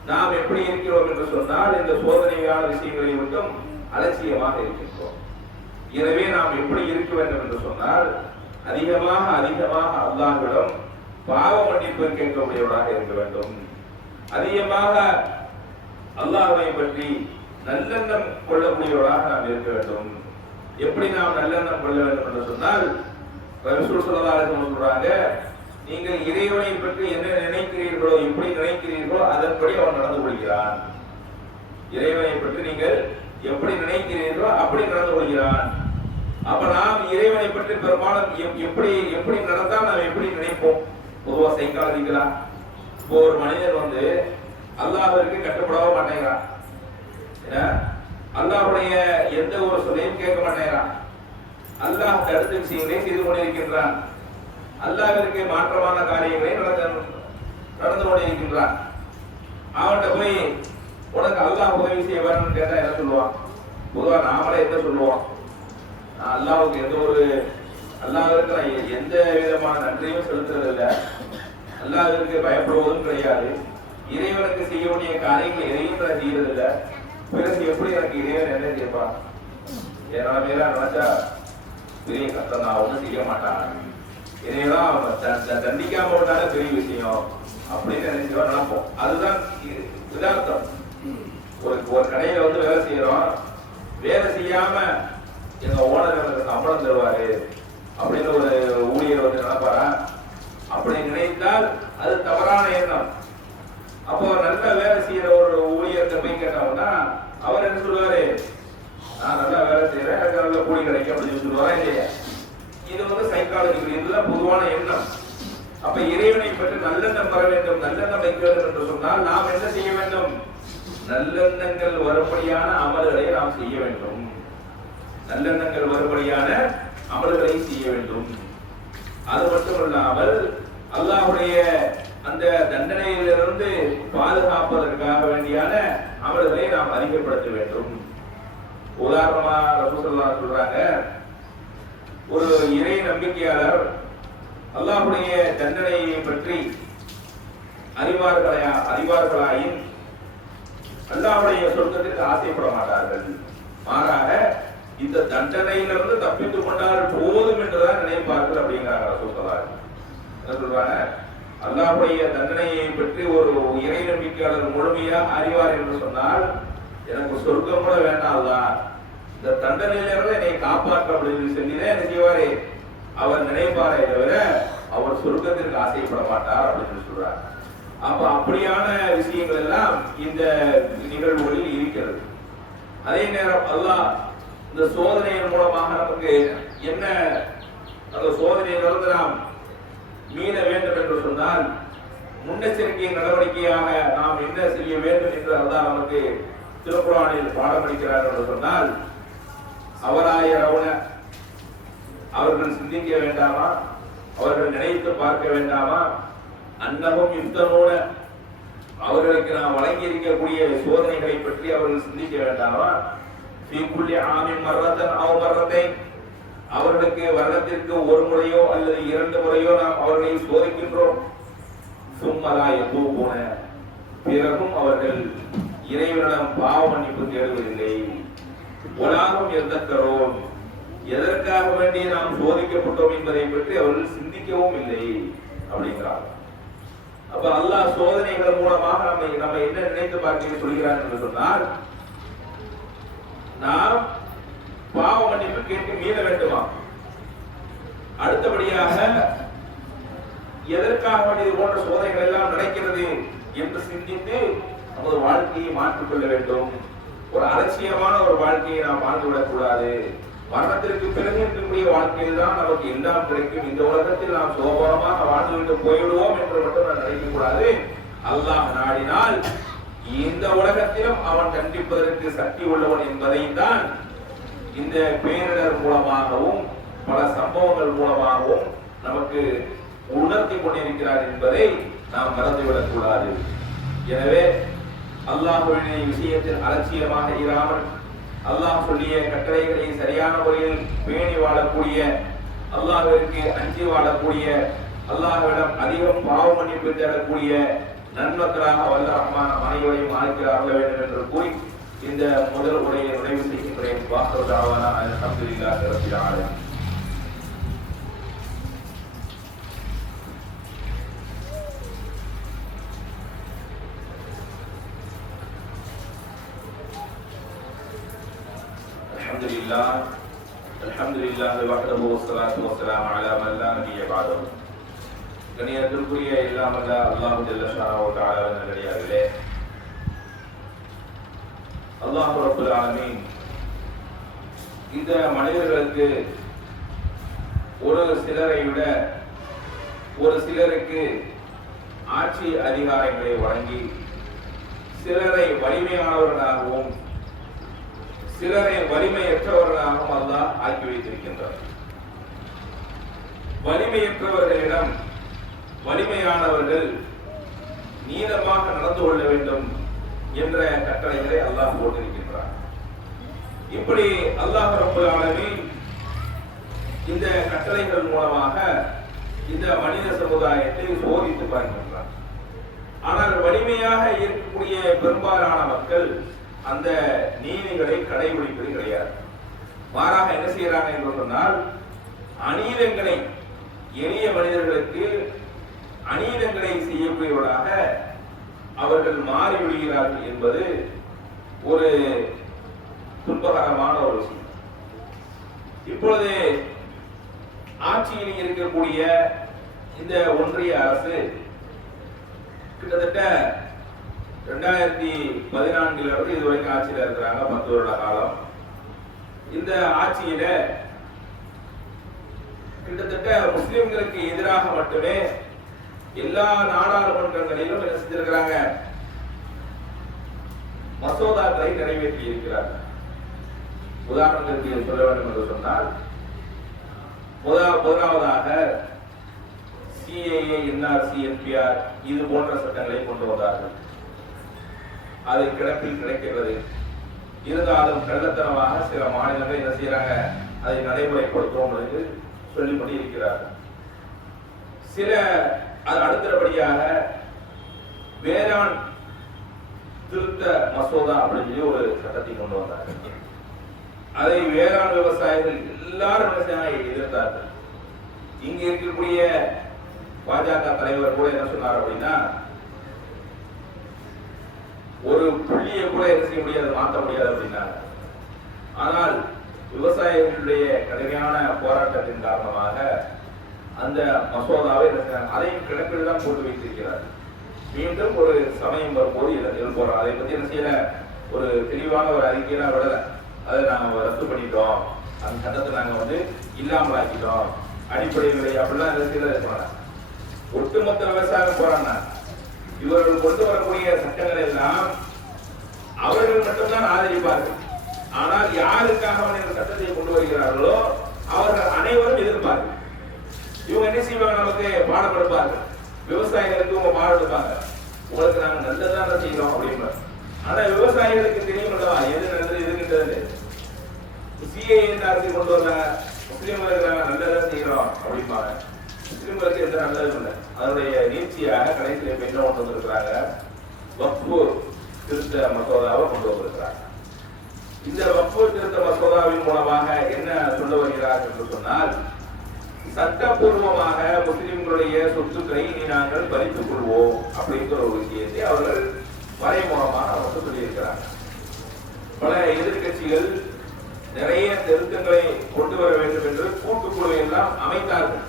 நாம் எப்படி இருக்கிறோம் என்று சொன்னால், இந்த சோதனையான விஷயங்களை விட்டும் அலட்சியமாக இருக்கின்றோம். எனவே நாம் எப்படி இருக்க வேண்டும் என்று சொன்னால், அதிகமாக அல்லாஹ்விடம் பாவ மன்னிப்பு கேட்கக்கூடியவராக இருக்க வேண்டும். அதிகமாக அல்லாஹ்வை பற்றி நல்லெண்ணம் கொள்ளக்கூடியவராக நாம் இருக்க வேண்டும். எப்படி நாம் நல்லெண்ணம் கொள்ள வேண்டும் என்று சொன்னால், ரசூல் ஸல்லல்லாஹு அலைஹி வஸல்லம் சொல்றாங்க, நீங்கள் இறைவனை பற்றி என்ன நினைக்கிறீர்களோ, எப்படி நினைக்கிறீர்களோ அதன்படி அவன் நடந்து கொள்கிறான். இறைவனை பற்றி நீங்கள் எப்படி நினைக்கிறீர்களோ அப்படி நடந்து கொள்கிறான். அப்ப நாம் இறைவனை பற்றி பெரும்பாலும் எப்படி நடந்தால் நாம் எப்படி நினைப்போம்? பொதுவா சைக்காலஜிக்கலா இப்போ ஒரு மனிதன் அல்லாஹ்விற்கு கட்டுப்படவே மாட்டேங்கிறான், அல்லாஹ்வுடைய எந்த ஒரு சொல்லையும் கேட்க மாட்டேங்கிறான், அல்லாஹ் தடுத்த விஷயங்களை செய்து கொண்டிருக்கின்றான், அல்லாஹ்விற்கு மாற்றமான காரியங்களை நடந்து கொண்டிருக்கின்றான். அவன்கிட்ட போய் உனக்கு அல்லாஹ் உதவி செய்ய வரணும்னு கேட்டா என்ன சொல்லுவான்? பொதுவா நாமளே என்ன சொல்லுவோம், அல்லாஹ்வுக்கு அல்லாஹ்விற்கு நான் எந்த விதமான நன்றியும் செலுத்துறது இல்லை, அல்லாஹ்விற்கு பயப்படுவதும் கிடையாது, இறைவனுக்கு செய்ய வேண்டிய காரியங்கள் எதையும் நான் செய்யறதில்லை, பிறகு எப்படி எனக்கு இறைவன் என்ன செய்யப்பான், ஏன்னா நினைச்சா பெரிய கஷ்டம் தான், ஒன்றும் செய்ய மாட்டான், இதையெல்லாம் அவன் தண்டிக்காம விட்டாலே பெரிய விஷயம் அப்படின்னு நினைப்போம். அதுதான் யதார்த்தம். ஒரு கடையில வேலை செய்யறோம், வேலை செய்யாம எங்க ஓனர் எனக்கு சம்பளம் தருவாரு அப்படின்னு ஒரு ஊழியர் நினைப்பாரா? அப்படி நினைத்தால் அது தவறான எண்ணம். அப்போ நல்ல வேலை செய்யற ஒரு ஊழியர்கிட்ட போய் கேட்டோம்னா அவர் என்ன சொல்லுவாரு, நான் நல்லா வேலை செய்யறேன், எனக்கு நல்ல கூலி கிடைக்கும் அப்படின்னு சொல்லுவாரா இல்லையா? இது சைக்காலஜி, இதுதான் பொதுவான எண்ணம். அப்ப இறைவனை பற்றி நல்லெண்ணம் வர வேண்டும், நல்லெண்ணம் வைக்க வேண்டும் என்று சொன்னால் நாம் என்ன செய்ய வேண்டும்? நல்லெண்ணங்கள் வரும்படியான அமல்களை நாம் செய்ய வேண்டும். நல்லெண்ணங்கள் வரும்படியான அமல்களை செய்ய வேண்டும். அது மட்டுமல்லாமல் அல்லாஹ்வுடைய அந்த தண்டனையிலிருந்து பாதுகாப்பதற்காக வேண்டியான அமல்களை நாம் அதிகப்படுத்த வேண்டும். உதாரணமா ரசூல் ஸல்லல்லாஹு அலைஹி சொல்றாங்க, ஒரு இறை நம்பிக்கையாளர் அல்லாஹ்வுடைய தண்டனையை பற்றி அறிவார்களாயின் அல்லாஹ்வுடைய சொர்க்கத்திற்கு ஆசைப்பட மாட்டார்கள், மாறாக இந்த தண்டனையிலிருந்து தப்பித்துக் கொண்டால் போதும் என்றுதான் நினைப்பார்கள் அப்படிங்கிறாங்க ரசூல் ஸல்லல்லாஹு அலைஹி வஸல்லம். என்ன சொல்றாங்க, அல்லாஹ்வுடைய தண்டனையை பற்றி ஒரு இறை நம்பிக்கையாளர் முழுமையாக அறிவார் என்று சொன்னால் எனக்கு சொர்க்கம் கூட வேண்டாம், இந்த தண்டனையிலிருந்து என்னை காப்பாற்ற அப்படின்னு சொல்லிதான் என்ன செய்வாரு, அவர் நினைப்பாரே தவிர அவர் சொர்க்கத்திற்கு ஆசைப்பட மாட்டார் அப்படின்னு சொல்றார். அப்ப அப்படியான விஷயங்கள் எல்லாம் இந்த நிகழ்வுகளில் இருக்கிறது. அதே நேரம் அல்லாஹ் இந்த சோதனையின் மூலமாக நமக்கு என்ன, அந்த சோதனையிலிருந்து நாம் மீள வேண்டும் என்று சொன்னால் முன்னெச்சரிக்கை நடவடிக்கையாக நாம் என்ன செய்ய வேண்டும் என்று அல்லாஹ் நமக்கு திருக்குர்ஆனில் பாடம் அளிக்கிறார் என்று சொன்னால், அவர்கள் சிந்திக்க வேண்டாமா, அவர்கள் நினைத்து பார்க்க வேண்டாமா, அன்னமும் யுத்தனோட அவர்களுக்கு நாம் வழங்கி இருக்கக்கூடிய சோதனைகளை பற்றி அவர்கள் சிந்திக்க வேண்டாமா? அவர்களுக்கு வருடத்திற்கு ஒரு முறையோ அல்லது 2 முறையோ நாம் அவர்களை சோதிக்கின்றோம். பிறகும் அவர்கள் இறைவனிடம் பாவ மன்னிப்பு தேடுவதில்லை. உலகம் எந்தக்கரோம், எதற்காக வேண்டி நாம் சோதிக்கப்பட்டோம் என்பதை பற்றி அவர்கள் சிந்திக்கவும் இல்லை அப்படிங்கிறார். அப்ப அல்லாஹ் சோதனைகள் மூலமாக நம்ம என்ன நினைத்து பார்க்க சொல்கிறார் என்று சொன்னால், நாம் பாவ மன்னிப்பு கேட்டு மீள வேண்டுமா? அடுத்தபடியாக எதற்காக இது போன்ற சோதனைகள் எல்லாம் நடக்கிறது என்று சிந்தித்து நமது வாழ்க்கையை மாற்றிக்கொள்ள வேண்டும். ஒரு அலட்சியமான ஒரு வாழ்க்கையை நாம் வாழ்ந்துவிடக் கூடாது. மரணத்திற்கு பிறகு இருக்கக்கூடிய வாழ்க்கையில் தான் நமக்கு எல்லாம் கிடைக்கும், இந்த உலகத்தில் நாம் சோபமாக வாழ்ந்துவிட்டு போய்விடுவோம் என்று மட்டும் நான் நினைக்க கூடாது. அல்லாஹ் நாடினால் இந்த உலகத்திலும் அவன் கண்டிப்பதற்கு சக்தி உள்ளவன் என்பதையும் தான் இந்த பேரிடர் மூலமாகவும் பல சம்பவங்கள் மூலமாகவும் நமக்கு உணர்த்தி கொண்டிருக்கிறார் என்பதை நாம் மறந்துவிடக் கூடாது. எனவே அல்லாஹ்வுடைய விஷயத்தில் அலட்சியமாக இராமல் அல்லாஹ் சொல்லிய கட்டளைகளை சரியான முறையில் பேணி வாழக்கூடிய, அல்லாஹ்விற்கு அஞ்சி வாழக்கூடிய, அல்லாஹ்விடம் அதிகம் பாவ மன்னிப்பு தேடக்கூடிய நன்மக்களாக வல்ல ரஹ்மான் அனைவரையும் ஆக்கியாக வேண்டும் என்று கூறி இந்த முதல் உரையை நிறைவு செய்கின்றேன். வாஹ்ருதாவானா அல்ஹம்துலில்லாஹி ரப்பில் ஆலமீன். அல்ஹம்துலில்லாஹ் வஹ்தஹு வஸ்ஸலாத்து வஸ்ஸலாமு அலா மன் லா நபிய்ய பஅதஹு. கண்ணியத்திற்குரிய எல்லாம் வல்ல அல்லாஹ் ஜல்ல ஷானஹு வ தஆலாவின் நல்லடியார்களே, அல்லாஹ் ரப்பல் ஆலமீன் இந்த மனிதர்களுக்கு ஒரு சிலரை விட ஒரு சிலருக்கு ஆட்சி அதிகாரங்களை வழங்கி சிலரை வலிமையானவர்களாகவும் சிலரை வலிமையற்றவர்களாகவும் அல்லாஹ் ஆக்கி வைத்திருக்கின்றார். வலிமையற்றவர்களிடம் வலிமையானவர்கள் நீதமாக நடந்து கொள்ள வேண்டும் என்ற கட்டளைகளை அல்லாஹ் போட்டிருக்கின்றார். இப்படி அல்லாஹ் ரப்பல் ஆலமீன் இந்த கட்டளைகள் மூலமாக இந்த மனித சமுதாயத்தை சோதித்து பார்க்கின்றார். ஆனால் வலிமையாக இருக்கக்கூடிய பெரும்பாலான மக்கள் அந்த நீதிகளை கடைபிடிப்பது கிடையாது. மாறாக என்ன செய்யறாங்க என்று சொன்னால், அநீதங்களை எளிய மனிதர்களுக்கு அநீதங்களை செய்யக்கூடியவராக அவர்கள் மாறிவிடுகிறார்கள் என்பது ஒரு துன்பகரமான ஒரு விஷயம். இப்பொழுது ஆட்சியில் இருக்கக்கூடிய இந்த ஒன்றிய அரசு கிட்டத்தட்ட 2014 இருந்து இதுவரைக்கும் ஆட்சியில இருக்கிறாங்க, 10 வருட காலம். இந்த ஆட்சியில கிட்டத்தட்ட முஸ்லிம்களுக்கு எதிராக மட்டுமே எல்லா நாடாளுமன்றங்களிலும் என்ன செஞ்சிருக்கிறாங்க, மசோதாக்களை நிறைவேற்றி இருக்கிறார்கள். உதாரணத்திற்கு சொல்ல வேண்டும் என்று சொன்னால், முதலாவதாக சிஏஏ, என்ஆர்சி, என்பிஆர் இது போன்ற சட்டங்களை கொண்டு வந்தார்கள். அது கிடப்பில் கிடைக்கிறது. இருந்தாலும் கள்ளத்தனமாக சில மாநிலங்கள் என்ன செய்யறாங்க, அதை நடைமுறைப்படுத்துவோம் என்று சொல்லிக் கொண்டு இருக்கிறார்கள். சில அது அடுத்தபடியாக வேளாண் திருத்த மசோதா அப்படின்னு சொல்லி ஒரு சட்டத்தை கொண்டு வந்தார்கள். அதை வேளாண் விவசாயிகள் எல்லாரும் எதிர்த்தார்கள். இங்க இருக்கக்கூடிய பாஜக தலைவர் கூட என்ன சொன்னார் அப்படின்னா, ஒரு புள்ளியை கூட என்ன செய்ய முடியாது, மாற்ற முடியாது அப்படின்னாங்க. ஆனால் விவசாயிகளுடைய கடுமையான போராட்டத்தின் காரணமாக அந்த மசோதாவை அதையும் கிடப்பில் தான் போட்டு வைத்திருக்கிறார். மீண்டும் ஒரு சமயம் வரும்போது போறோம், அதை பத்தி என்ன செய்யல, ஒரு தெளிவான ஒரு அறிக்கையெல்லாம் விடல. அதை நாங்க ரத்து பண்ணிட்டோம், அந்த சட்டத்தை நாங்க இல்லாமல் ஆக்கிட்டோம், அடிப்படை விலை அப்படிலாம் சொன்னாங்க. ஒட்டுமொத்த விவசாயம் போறாங்க. இவர்கள் கொண்டு வரக்கூடிய சட்டங்கள் எல்லாம் அவர்கள் மட்டும்தான் ஆதரிப்பார்கள். ஆனால் யாருக்காக இந்த சட்டத்தை கொண்டு வருகிறார்களோ அவர்கள் அனைவரும் எதிர்ப்பார்கள். இவங்க என்ன செய்வாங்க, நமக்கு பாடம் எடுப்பார்கள். விவசாயிகளுக்கு உங்க பாடம் எடுப்பாங்க, உங்களுக்கு நாங்க நல்லதான செய்யறோம் அப்படின்னு. ஆனா விவசாயிகளுக்கு தெரியும் எது நல்லது எதுக்கின்றது. சிஏஏ அரசு கொண்டு வந்தாங்க, முஸ்லீம்களுக்கு நாங்க நல்லதான் செய்யறோம் அப்படிம்பாங்க. முஸ்லிம்களுக்கு எந்த நல்லதும் இல்லை. அதனுடைய நீட்சியாக கடைசியில் என்ன கொண்டு வந்திருக்கிறாங்க, வக்ஃபு திருத்த மசோதாவை கொண்டு வந்திருக்கிறாங்க. இந்த வக்ஃபு திருத்த மசோதாவின் மூலமாக என்ன சொல்ல வருகிறார் என்று சொன்னால், சட்டப்பூர்வமாக முஸ்லிம்களுடைய சொத்துக்களை இனி நாங்கள் பறித்துக் கொள்வோம் அப்படிங்கிற ஒரு விஷயத்தை அவர்கள் மறைமுகமாக சொல்லியிருக்கிறார்கள். பல எதிர்கட்சிகள் நிறைய திருத்தங்களை கொண்டு வர வேண்டும் என்று கூட்டுக்குழு எல்லாம் அமைத்தார்கள்.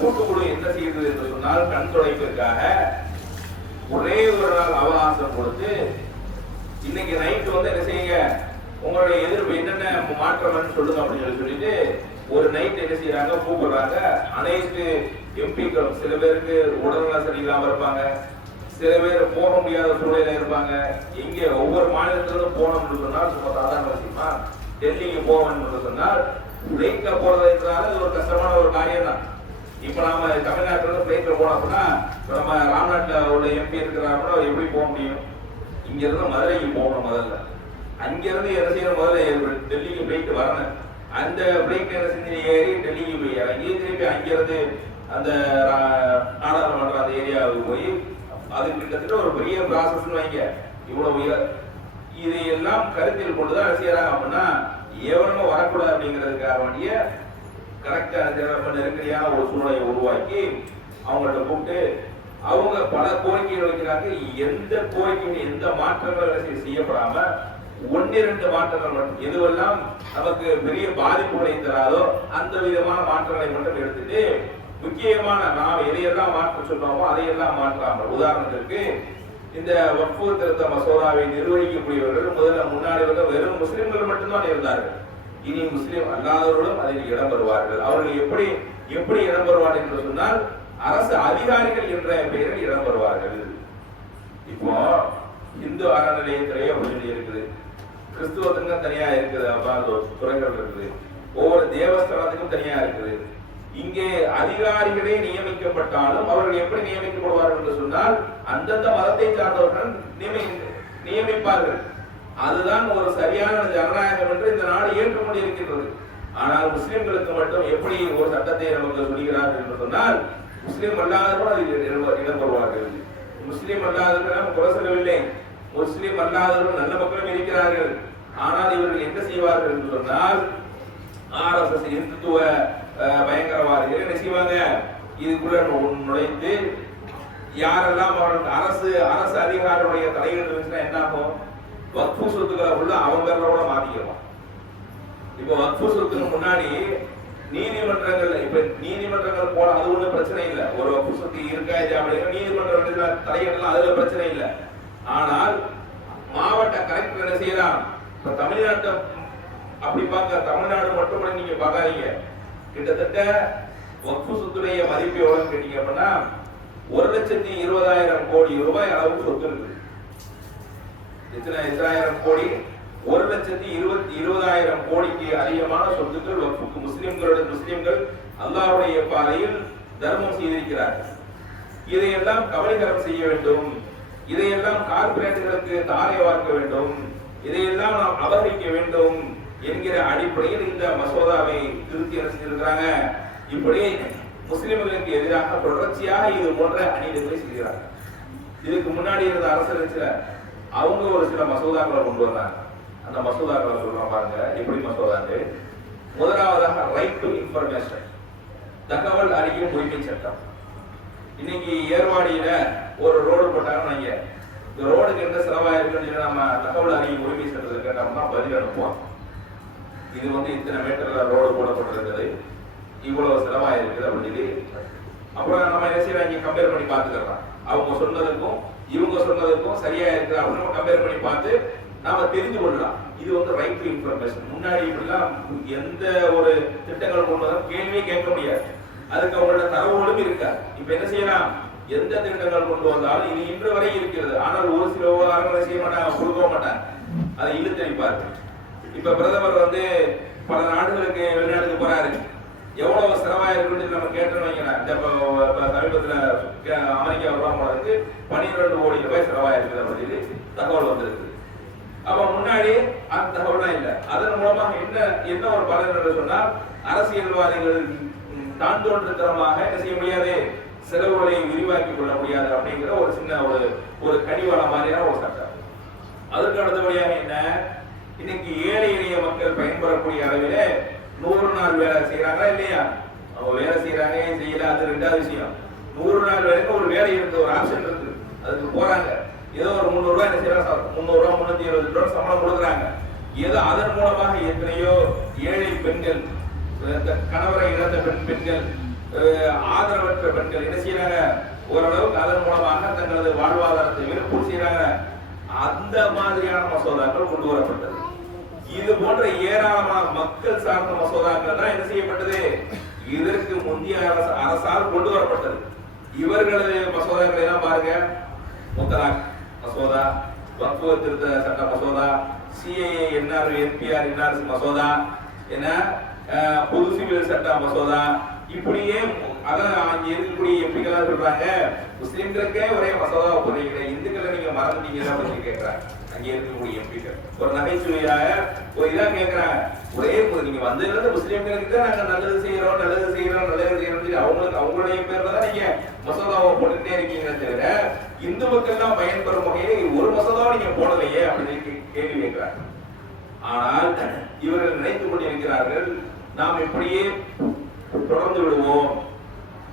கூட்டுக்குழு என்ன செய்யுது என்று சொன்னால் கண் துடைப்பிற்காக ஒரே ஒரு நாள் அவகாசம் கொடுத்து இன்னைக்கு நைட்டு வந்து என்ன செய்யுங்க, உங்களுடைய எதிர்ப்பு என்னென்ன மாற்றம் சொல்லுங்க அப்படின்னு சொல்லிட்டு ஒரு நைட் என்ன செய்யறாங்க, கூப்பிடுறாங்க. அனைத்து எம்பிக்களும், சில பேருக்கு உடல்நல சரியில்லாம இருப்பாங்க, சில பேர் போக முடியாத சூழல இருப்பாங்க. இங்க ஒவ்வொரு மாநிலத்திலும் போனோம்னு சொன்னால் சும்மா சாதாரண விஷயமா, டெல்லிக்கு போகணும்னு சொன்னால் பிளைட்ல போறது என்றாலும் இது ஒரு கஷ்டமான ஒரு காரியம் தான். இப்ப நாம தமிழ்நாட்டுல பிளைட்ல போனோம் அப்படின்னா, நம்ம ராம்நாட்ல உள்ள எம்பி இருக்கிறாங்களோ எப்படி போக முடியும்? இங்க இருந்து மதுரைக்கு போகணும். முதல்ல அங்க இருந்து என்ன செய்யணும், முதல்ல டெல்லிக்கு பிளைட் வரணும். அந்த பிளைட் என்ன செஞ்சு ஏறி டெல்லிக்கு போய் இறங்கி திருப்பி அங்கிருந்து அந்த நாடாளுமன்ற அந்த ஏரியாவுக்கு போய் அது கிட்டத்தட்ட ஒரு பெரிய ப்ராசஸ் வைங்க. இவ்வளவு இதையெல்லாம் கருத்தில் கொண்டுதான் செய்யறாங்க. அப்படின்னா எவனும் வரக்கூடாது அப்படிங்கிறதுக்காக வேண்டிய கரெக்டான நெருக்கடியான ஒரு சூழலை உருவாக்கி அவங்கள்ட்ட கூப்பிட்டு அவங்க பல கோரிக்கைகள் வைக்கிறாங்க. எந்த கோரிக்கையும் எந்த மாற்றங்கள் செய்யப்படாம ஒன்னிரண்டு மாற்றங்கள் மட்டும், எதுவெல்லாம் நமக்கு பெரிய பாதிப்புகளை தராதோ அந்த விதமான மாற்றங்களை மட்டும் எடுத்துட்டு முக்கியமான நாம் எதையெல்லாம் மாற்ற சொன்னோமோ அதையெல்லாம் மாற்றாமல், உதாரணத்திற்கு இந்த வக்ஃபு திருத்த மசோதாவை நிர்வகிக்கக்கூடியவர்கள் முதல்ல முன்னாடி வந்து வெறும் முஸ்லிம்கள் மட்டும்தான் இருந்தார்கள். இனி முஸ்லிம் அல்லாதவர்களும் அதில் இடம் பெறுவார்கள். அவர்கள் எப்படி இடம் பெறுவார்கள் என்று சொன்னால் அரசு அதிகாரிகள் என்ற பெயரில் இடம் பெறுவார்கள். இப்போ இந்து அறநிலையத்துறையே அப்படி இருக்குது, கிறிஸ்துவத்துக்கு தனியா இருக்குது, துறைகள் இருக்குது, ஒவ்வொரு தேவஸ்தானத்துக்கும் தனியா இருக்குது. இங்கே அதிகாரிகளே நியமிக்கப்பட்டாலும் அவர்கள் எப்படி நியமிக்கப்படுவார்கள் என்று சொன்னால் அந்தந்த மதத்தை சார்ந்தவர்கள் நியமிப்பார்கள். அதுதான் ஒரு சரியான ஜனநாயகம் என்று இந்த நாடு ஏற்றுக்கொண்டிருக்கின்றது. ஆனால் முஸ்லிம்களுக்கு மட்டும் எப்படி ஒரு சட்டத்தை நமக்கு சொல்கிறார்கள் என்று சொன்னால் முஸ்லிம் அல்லாதவர்கள் அதில் இடம் பெறுவார்கள். முஸ்லிம் அல்லாதவர்கள் நாம் குறை சொல்லவில்லை, முஸ்லிம் அல்லாதவர்கள் நல்ல மக்களும் இருக்கிறார்கள். ஆனால் இவர்கள் என்ன செய்வார்கள் என்று சொன்னால் RSS இந்துத்துவ பயங்கரவாதிகள் என்ன செய்வாங்க, இதுக்குள்ள நுழைந்து யாரெல்லாம் அவர்கள் அரசு அதிகாரிகளுடைய தலையீடு இருந்துச்சுன்னா என்ன ஆகும், வக்ஃபு சொத்துக்களை உள்ள அவங்களோட மாத்திக்கலாம். இப்ப வக்ஃபு சொத்துக்கு முன்னாடி நீதிமன்றங்கள் போல அது ஒண்ணு பிரச்சனை இல்லை. ஒரு வக்ஃபு சொத்து இருக்கா அப்படிங்கிற நீதிமன்றம் தலையிடலாம், அதுல பிரச்சனை இல்லை. ஆனால் மாவட்ட கலெக்டர் என்ன செய்யலாம், இப்ப தமிழ்நாட்டை அப்படி பார்க்க தமிழ்நாடு மட்டும் நீங்க பார்க்காதீங்க. கிட்டத்தட்ட வக்ஃபு சொத்துடைய மதிப்பு எவ்வளவு கேட்டீங்க அப்படின்னா 1,20,000 கோடி ரூபாய் அளவுக்கு சொத்து இருக்கு. எத்தனாயிரம் கோடி? 1,20,000 கோடிக்கு அதிகமான சொத்துக்கள் வக்ஃபுக்கு முஸ்லிம்கள் அல்லாஹ்வுடைய பாதையில் தர்மம் செய்திருக்கிறார்கள். இதையெல்லாம் கபலீகரம் செய்ய வேண்டும், இதையெல்லாம் கார்ப்பரேட்டுகளுக்கு தாரை வார்க்க வேண்டும், இதையெல்லாம் நாம் அபகரிக்க வேண்டும் என்கிற அடிப்படையில் இந்த மசோதாவை திருத்தி இருக்கிறாங்க. இப்படி முஸ்லிம்களுக்கு எதிராக தொடர்ச்சியாக இது போன்ற அநீதிகளை செய்கிறார்கள். இதுக்கு முன்னாடி இருந்த அரசு அவங்க ஒரு சில மசோதாக்களை கொண்டு வந்தாங்க. அந்த மசோதாக்களை சொல்றோம் பாருங்க, எப்படி மசோதாங்க. முதலாவதாக ரைட் டு இன்ஃபர்மேஷன், தகவல் அறியும் உரிமை சட்டம். இன்னைக்கு ஏர்வாடியில ஒரு ரோடு போட்டாங்கன்னு, இந்த ரோடுக்கு எந்த செலவாயிருக்குன்னு நம்ம தகவல் அறியும் உரிமை சட்டத்தில் கேட்டோம்னா பதில் அனுப்புவோம். இது வந்து இத்தனை மீட்டர்ல ரோடு போடப்பட்டிருக்குது, இவ்வளவு செலவாயிருக்குது அப்படின்னு சொல்லி அப்புறம் நம்ம என்ன செய்யலாம், கம்பேர் பண்ணி பார்த்துக்கலாம். அவங்க சொன்னதுக்கும் இவங்க சொன்னதுக்கும் சரியா இருக்குது அப்படின்னு கம்பேர் பண்ணி பார்த்து நாம தெரிந்து கொள்ளலாம். இது வந்து ரைட் டு இன்ஃபர்மேஷன். முன்னாடி இப்படிலாம் எந்த ஒரு திட்டங்கள் கொண்டு வந்தாலும் கேள்வியே கேட்க முடியாது, அதுக்கு அவங்களோட தரவுகளும் இருக்காது. இப்ப என்ன செய்யலாம், எந்த திட்டங்கள் கொண்டு வந்தாலும் இது இன்று வரை இருக்கிறது. ஆனால் ஒரு சில விவகாரங்களை செய்ய மாட்டாங்க, கொடுக்க மாட்டாங்க, அதை இழுத்தடிப்பார்கள். இப்ப பிரதமர் வந்து பல நாடுகளுக்கு வெளிநாட்டுக்கு போறாரு, எவ்வளவு செலவாயிருக்குன்னு நம்ம கேட்டோம்னு வைக்கலாம். சமீபத்துல அமெரிக்கா வருவாங்க போனதுக்கு 12 கோடி ரூபாய் செலவாயிருக்கு அப்படின்னு தகவல் வந்திருக்கு. அப்ப முன்னாடி அந்த தகவல்லாம் இல்லை. அதன் மூலமாக என்ன ஒரு பலன் என்று சொன்னால் அரசியல்வாதிகள் தான் தோன்றத்தனமாக என்ன செய்ய முடியாது, செலவுகளை விரிவாக்கி கொள்ள முடியாது அப்படிங்கிற ஒரு சின்ன ஒரு கனிவான மாதிரியான ஒரு சட்டம். அதற்கு அடுத்தபடியாக என்ன, இன்னைக்கு ஏழை எளிய மக்கள் பயன்பெறக்கூடிய அளவில 100 நாள் வேலை செய்யறாங்களா இல்லையா? அவங்க வேலை செய்யறாங்க செய்யல, அது ரெண்டாவது விஷயம். 100 நாள் வேலைக்கு ஒரு வேலை இருக்கு, ஒரு ஆப்ஷன் இருக்கு, அதுக்கு போறாங்க. ஏதோ ஒரு 300 ரூபாய் என்ன செய்யறாங்க, 300 ரூபாய் 320 ரூபாய் சம்பளம் கொடுக்குறாங்க. ஏதோ அதன் மூலமாக எத்தனையோ ஏழை பெண்கள், கணவரை இழந்த பெண்கள் ஆதரவற்ற பெண்கள் என்ன செய்யறாங்க, ஓரளவுக்கு அதன் மூலமாக தங்களது வாழ்வாதாரத்தை விருப்பம் செய்யறாங்க. அந்த மாதிரியான மசோதாக்கள் கொண்டு வரப்பட்டது. இது போன்ற ஏராளமான மக்கள் சார்ந்த மசோதாக்கள் தான் என்ன செய்யப்பட்டது, இதற்கு முந்தைய அரசால் கொண்டு வரப்பட்டது. இவர்களது மசோதாக்களை எல்லாம் பாருங்க, முத்தலாக் மசோதா, வக்ஃபு திருத்த சட்ட மசோதா, சிஏஏ என்ஆர் என்பிஆர் என்ஆர் மசோதா, என்ன பொது சிவில் சட்ட மசோதா, இப்படியே அதான் அங்க இருக்கக்கூடிய எம்பிக்களா சொல்றாங்க, முஸ்லிம்களுக்கே ஒரே மசோதா போடுறீங்க, இந்துக்களை நீங்க மறந்துட்டீங்க அப்படின்னு கேட்கிறாங்க. அங்கே இருக்கக்கூடிய எம்பிக்கள் ஒரு நகைச்சுவையாக ஒரு இதா கேட்கிறாங்க, ஒரே நீங்க வந்ததுல முஸ்லிம்களுக்கு தான் நாங்க நல்லது செய்யறோம் நல்லது செய்யறோம் நல்லது செய்யறோம் அவங்களுக்கு அவங்களுடைய பேர்ல தான் நீங்க மசோதாவை போட்டுட்டே இருக்கீங்க தவிர இந்து மக்கள் தான் பயன்பெறும் வகையில் ஒரு மசோதாவை நீங்க போடலையே அப்படின்னு கேள்வி கேட்கிறாங்க. ஆனால் இவர்கள் நினைத்துக் கொண்டிருக்கிறார்கள், நாம் இப்படியே தொடர்ந்து விடுவோம்,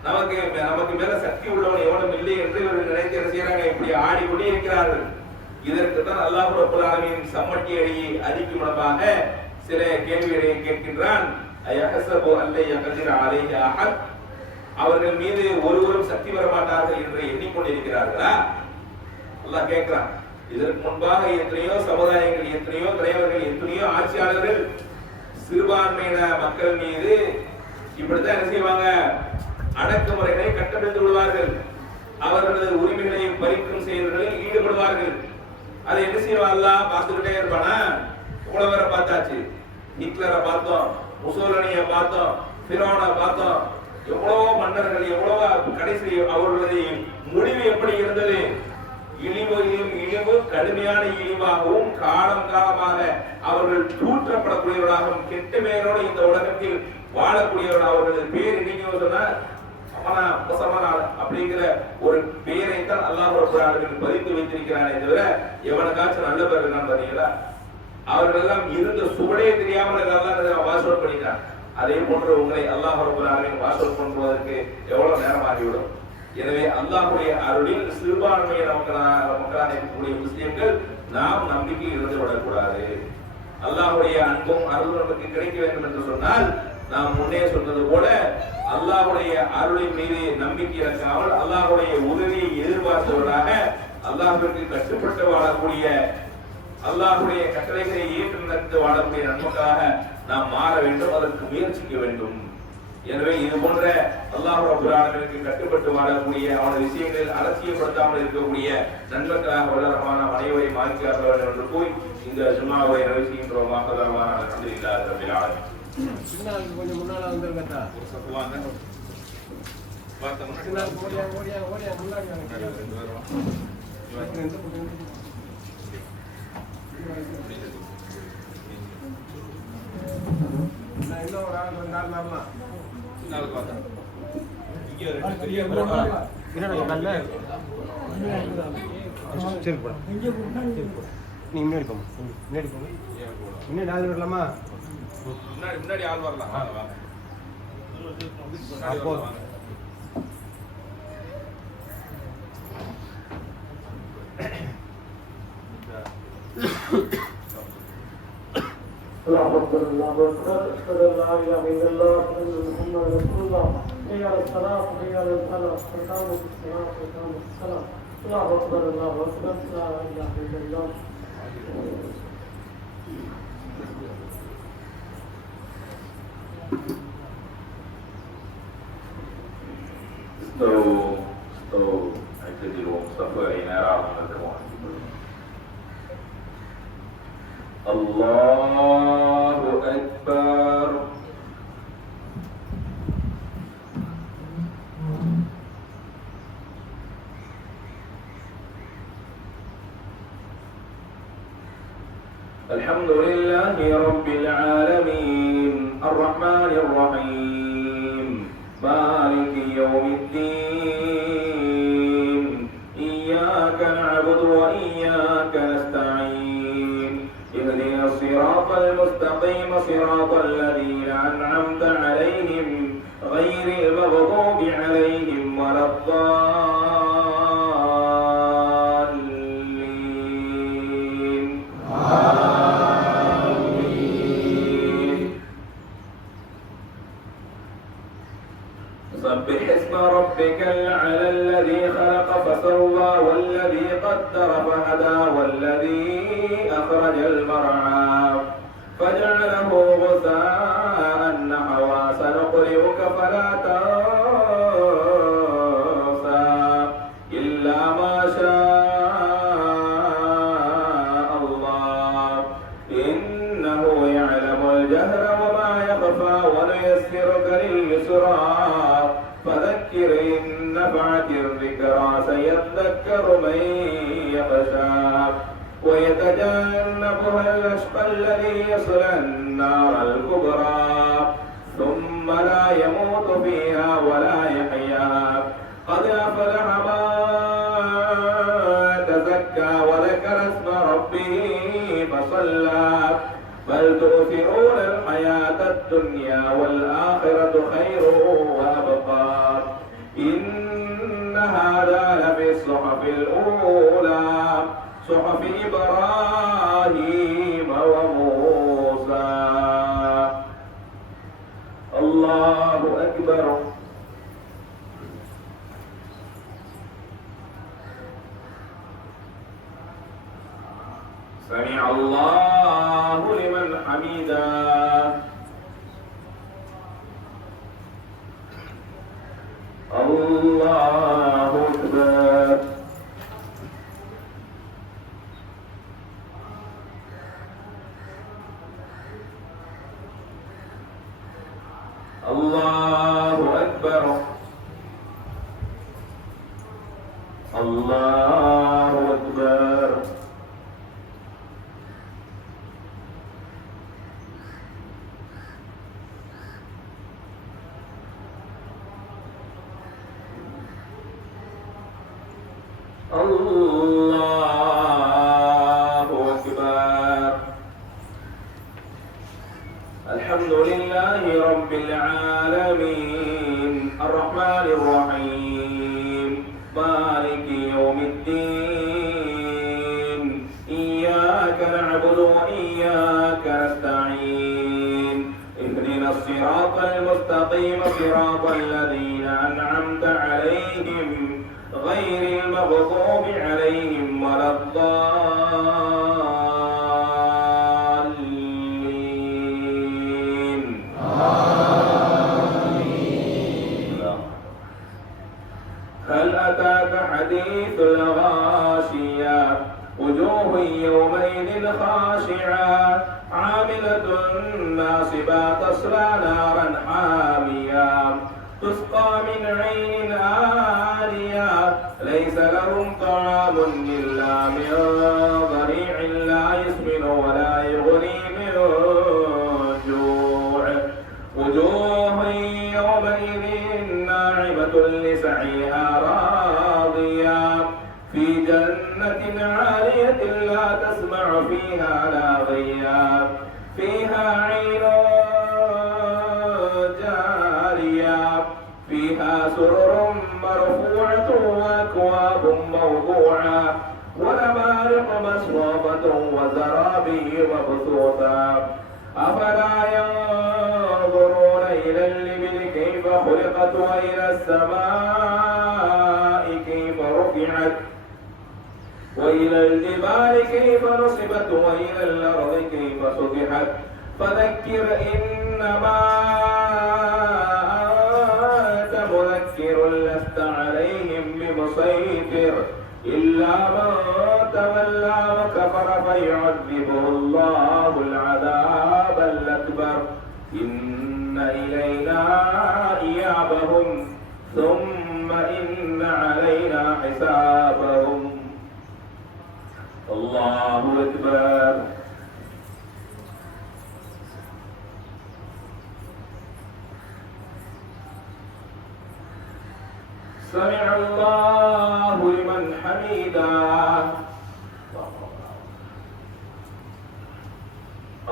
நமக்கு மேல சக்தி உள்ளவன் எவனும் இல்லை என்று இவர்கள் நினைத்து என்ன செய்யறாங்க, இப்படி ஆடிக்கொண்டே இருக்கிறார்கள். இதற்கு தான் அல்லாஹ் ரப்பல் ஆலமீன் சம்மட்டி அடியை அறிக்கும் மூலமாக சில கேள்விகளை கேட்கின்றான். அயஹஸபு அல்ல யக்திர அலைஹி அஹத், அவர்கள் மீது ஒருவரும் சக்தி வர மாட்டார்கள் என்று எண்ணிக்கொண்டிருக்கிறார்களா? அல்லாஹ் கேட்கிறான். இதற்கு முன்பாக எத்தனையோ சமுதாயங்கள், எத்தனையோ தலைவர்கள், எத்தனையோ ஆட்சியாளர்கள் சிறுபான்மையின மக்கள் மீது இப்படித்தான் என்ன செய்வாங்க, அடக்குமுறைகளை கட்டமைத்து விடுவார்கள், அவர்களது உரிமைகளை பறிக்கும் செயல்களில் ஈடுபடுவார்கள். அதை என்ன செய்வாங்க, பார்த்துக்கிட்டே இருப்பானா? உழவரை பார்த்தாச்சு, ஹிட்லரை பார்த்தோம், முசோலினியை பார்த்தோம், ஃபிரௌனை பார்த்தோம், எவ்வளவோ மன்னர்கள், எவ்வளவோ கடைசி அவர்களது முடிவு எப்படி இருந்தது? இழிவு கடுமையான இழிவாகவும் காலம் காலமாக அவர்கள் தூற்றப்படக்கூடியவர்களாகவும் கெட்ட பெயரோடு இந்த உலகத்தில் வாழக்கூடியவர்கள். அவர்களது பேர் இன்னைக்கு சொன்னா அப்படிங்கிற ஒரு பெயரை தான் அல்லாஹ் ரப்பல் ஆலமீன் பதித்து வைத்திருக்கிறானே தவிர எவனுக்காச்சும் நல்ல பேர் இருக்கான்னு பாத்தீங்களா? அவர்கள் எல்லாம் இருந்த சுவடே தெரியாமல் எல்லாம் வாசல் பண்ணிட்டான். அதே போன்று உங்களை அல்லாஹ் ரப்பல் ஆலமீன் வாசல் பண்ணுவதற்கு எவ்வளவு நேரம் ஆகிவிடும். எனவே அல்லாஹ்வுடைய அருளில் சிறுபான்மையை மக்களாக இருக்கக்கூடிய முஸ்லிம்கள் நாம் நம்பிக்கை இருந்து விடக்கூடாது. அல்லாஹ்வுடைய அன்பும் அருளும் நமக்கு கிடைக்க வேண்டும் என்று சொன்னால் நாம் முன்னே சொன்னது போல அல்லாஹ்வுடைய அருளின் மீது நம்பிக்கை இழக்காமல் அல்லாஹ்வுடைய உதவியை எதிர்பார்த்தவர்களாக அல்லாஹ்விற்கு கட்டுப்பட்டு வாழக்கூடிய, அல்லாஹ்வுடைய கட்டளைகளை ஏற்று நடந்து வாழக்கூடிய நன்மக்களாக நாம் மாற வேண்டும், அதற்கு முயற்சிக்க வேண்டும். எனவே இது போன்ற அல்லாஹ் ரப்பல் ஆலமீனுக்கு கட்டுப்பட்டு வாழக்கூடிய, அவனது விஷயங்களில் அலட்சியப்படுத்தாமல் இருக்கக்கூடிய நன்மக்களாக வளரமான அனைவரை மாற்றியார்கள் என்று போய் இந்த ஜும்மாவை நிறைவு செய்கின்றோமாக அல்ஹம்துலில்லாஹி ரப்பில் ஆலமீன். கொஞ்சம் முன்னால வந்துருங்கடா, ஒரு சத்துவாங்க பார்த்த ஓடியா முன்னாடி இன்னும் ஒரு ஆள் 2 ஆள் வரலாம். நாளைக்கு வாங்க. இங்க ரெண்டு பெரிய போட்டா என்னடா நல்ல சரி போடா. நீ முன்னாடி போங்க, முன்னாடி போங்க. முன்னாடி ஆள் வரலாமா? முன்னாடி ஆள் வரலாம். வாங்க வாங்க. அப்போ الله أكبر الله أكبر أشهد أن لا إله إلا الله وأن محمدا رسول الله حي على الصلاة حي على الفلاح قد قامت الصلاة قد قامت الصلاة الله أكبر الله أكبر لا إله إلا الله. استووا اعتدلوا مستقيمين رحمكم الله أكبر. الحمد لله رب العالمين الرحمن الرحيم مالك يوم الدين إياك نعبد وإياك نستعين اهدنا الصراط المستقيم صراط الذين أنعمت عليهم غير المغضوب عليهم ولا الضالين آمين. اسم ربك الأعلى الذي خلق فسوى والذي قدر فهدى والذي أخرج المرعى فجعله غثاء نحوا سنقرئك فلا تنسى إلا ما شاء الله إنه يعلم الجهر وما يخفى ونيسرك لليسرى فذكر إن نفعت الذكرى سيذكر من يخشى ويتجنبها الأشقى الذي يصلى النار الكبرى ثم لا يموت فيها ولا يحيا قد أفلح من تزكى وذكر اسم ربه فصلى بل تؤثرون الحياة الدنيا والآخرة خير وأبقى إن هذا لفي الصحف الأولى صحف إبراهيم وموسى. الله أكبر. سمع الله لمن حمده. الله أكبر. الله أكبر. الله أكبر. الله أكبر. الحمد لله رب العالمين الرحمن الرحيم مالك يوم الدين إياك نعبد وإياك نستعين اهدنا الصراط المستقيم صراط الذين أنعمت عليهم غير المغضوب عليهم ولا الضالين. آمين. هل أتاك حديث الغاشية وجوه يومئذ خاشعة عاملة ناصبة تصلى نارا حامية تسقى من عين آنية ليس لهم طعام إلا من ضريع لا يسمن ولا يغني من جوع وجوه يومئذ ناعمة لسعيها راضية في جنة عالية لا تسمع فيها لاغيا فيها عين جارية فيها سرر مرفوعة وأكواب موضوعة ونمارق مصفوفة وزرابي مبثوثة أفلا ينظرون إلى الإبل كيف خلقت وإلى السماء كيف رفعت وإلى الجبال كيف نصبت وإلى الأرض كيف سطحت فذكر إنما أنت مذكر لست عليهم بمسيطر إلا من تولى وكفر فيعذبه الله العذاب الأكبر إن إلينا إيابهم ثم إن علينا حسابهم. الله أكبر. سمع الله لمن حمده.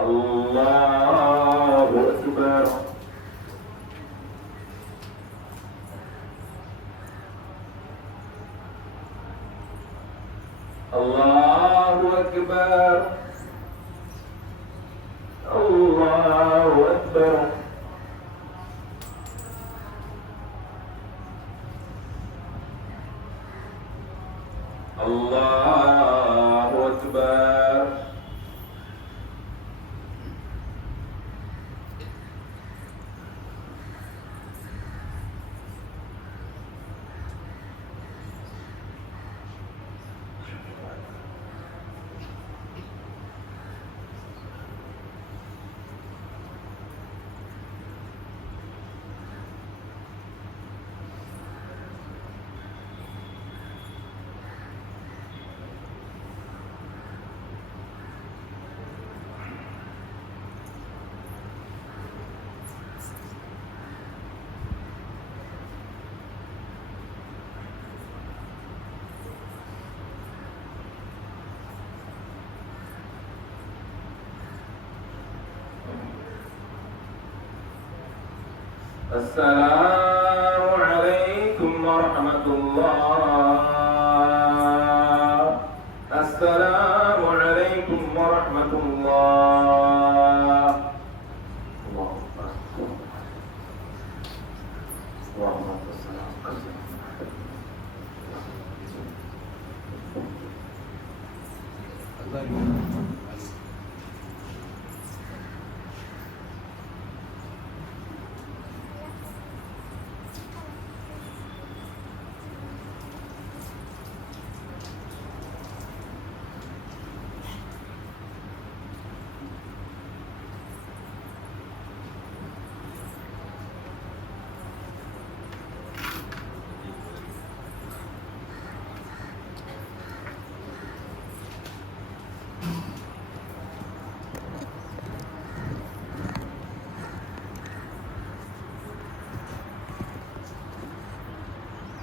الله أكبر. الله أكبر. الله أكبر. الله أكبر. السلام عليكم ورحمة الله. السلام عليكم ورحمة الله. الله أكبر. اللهم صل على